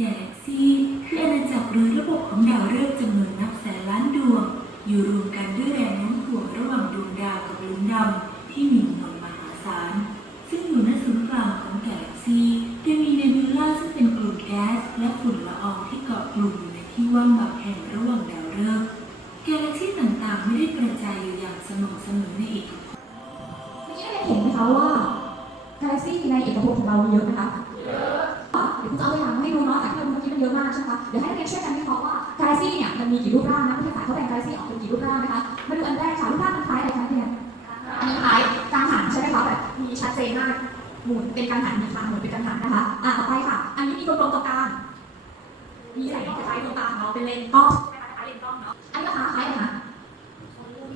กาแล็กซีคืออาณาจักรหรือระบบของดาวฤกษ์จำนวนนับแสนล้านดวง อยู่รวมกันด้วยแรงโน้มถ่วงระหว่างดวงดาวกับหลุมดำที่มีจำนวนมหาศาล ซึ่งอยู่ณศูนย์กลางของกาแล็กซีโดยมีเนบิวลาซึ่งเป็นกลุ่มแก๊สและฝุ่นละอองที่เกาะกลุ่มอยู่ในที่ว่างบางแห่งระหว่างดาวฤกษ์กาแล็กซีต่างๆ ไม่ได้กระจายอยู่อย่างสม่ำเสมอในเอกภพเมื่อกี้ได้เห็นไหมคะว่ากาแล็กซีในเอกภพของเราเยอะ กี่รูปร่างนะวิทยาศาสตร์เขาแบ่งกาแล็กซี่ออกเป็นกี่รูปร่างนะคะมาดูอันแรกค่ะรูปร่างมันคล้ายอะไรคะเนี่ยมันคล้ายกังหันใช่ไหมคะแบบมีชัดเจนมากหมุนเป็นกังหันมีทางหมุนเป็นกังหันนะคะอะต่อไปค่ะ อันนี้มีกลมๆตรงกลางมีแสงคล้ายๆดวงตาของเราเป็นเลนส์กล้องใช่ไหมคะคล้ายเลนส์กล้องเนาะอันนี้ก็คล้ายๆนะคะ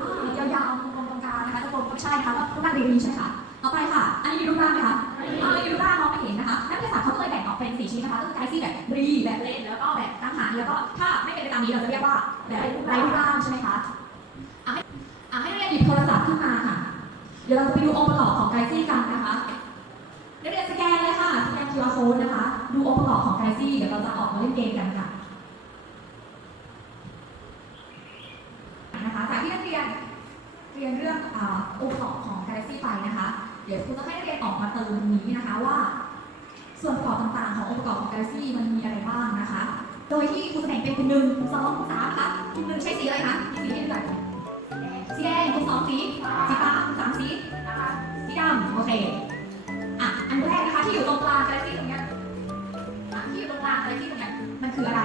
อ่ายาวๆตรงๆตรงกลางนะคะทุกคนก็ใช่ค่ะว่ารูปร่างดีๆใช่ไหมคะต่อไปค่ะ อันนี้มีรูปร่างไหมคะอ่ามีรูปร่างมองไม่เห็นนะคะนักวิทยาศาสตร์เขาก็เลยแบ่งออกเป็นสี่ชิ้นนะคะก็คือไกซี่แบบรีแบบเล่นแล้วก็แบบตั้งหางแล้วก็ถ้าไม่เป็นไป ตามนี้เราจะเรียกว่าแบบไร้รูปร่างใช่ไหมคะอะให้อะให้นักเรียนหยิบโทรศัพท์ขึ้นมาค่ะ เดี๋ยวเราจะไปดูองค์ประกอบของไกซี่กันนะคะนักเรียนสแกนเลยค่ะสแกน QR code นะคะ ดูองค์ประกอบของไกซี่เดี๋ยวเราจะออกมาเล่นเกมกันค่ะนะคะจากที่นักเรียนเรียนเรื่ององค์ประกอบของ Galaxy ไปนะคะ เดี๋ยวครูจะให้นักเรียนออกมาเติมตรงนี้นะคะว่า ส่วนประกอบต่างๆ ขององค์ประกอบของ Galaxy มันมีอะไรบ้างนะคะ โดยที่ครูจะแบ่งเป็นกลุ่มหนึ่งสองสามนะคะกลุ่มหนึ่งใช้สีอะไรคะสีให้ดูหน่อยสีแดงกลุ่มสองสีสีฟ้ากลุ่มสามสีสีดำโอเคอะอันแรกนะคะที่อยู่ตรงกลาง Galaxy ตรงเนี้ยอะที่อยู่ตรงกลาง Galaxy ตรงเนี้ยมันคืออะไร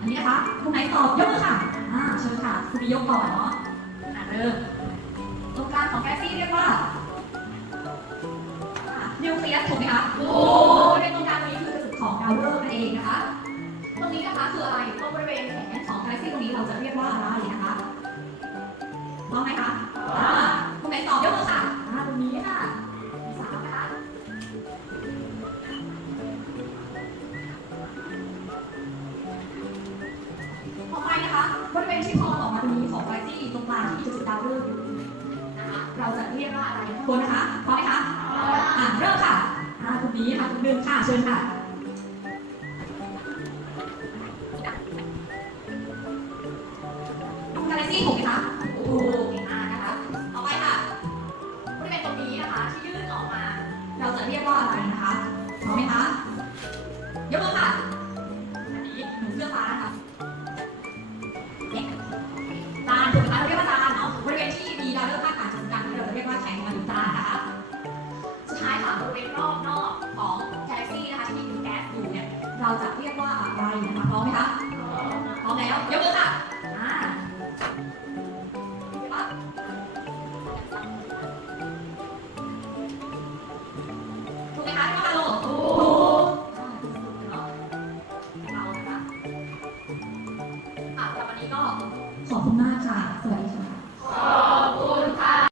อันนี้นะคะกลุ่มไหนตอบยกมือค่ะอ่าเชิญค่ะคุณมียกก่อนเนาะอะเริ่มตรงกลางของแกลซี่เรียกว่านิวเคลียสถูกไหมคะโอ้ พร้อมไหมคะอ่าคุณไหนตอบยกมือค่ะตรงนี้ค่ะสามนะคะต่อไปนะคะบริเวณที่คอออกมาตรงนี้ของแกลซี่ตรงกลางที่มีจุดดาวฤกษ์อยู่นะคะเราจะเรียกว่าอะไรคนนะคะพร้อมไหมคะอ่าเริ่มค่ะอ่าคุณนี้ค่ะคุณหนึ่งค่ะเชิญค่ะ ยกมือค่ะ อันนี้หนูเสื้อฟ้านะคะเนี่ยจานถูกไหมคะเราเรียกว่าจานเนาะบริเวณที่มีดาวฤกษ์มากกว่าจุดกลางเราจะเรียกว่าแข็งมาดูจานนะคะสุดท้ายค่ะบริเวณรอบนอกของกาแล็กซี่นะคะที่มีแก๊สอยู่เนี่ยเราจะเรียกว่าอะไรนะคะพร้อมไหมคะพร้อมแล้วยกมือค่ะ ก็ขอบคุณมากค่ะสวัสดี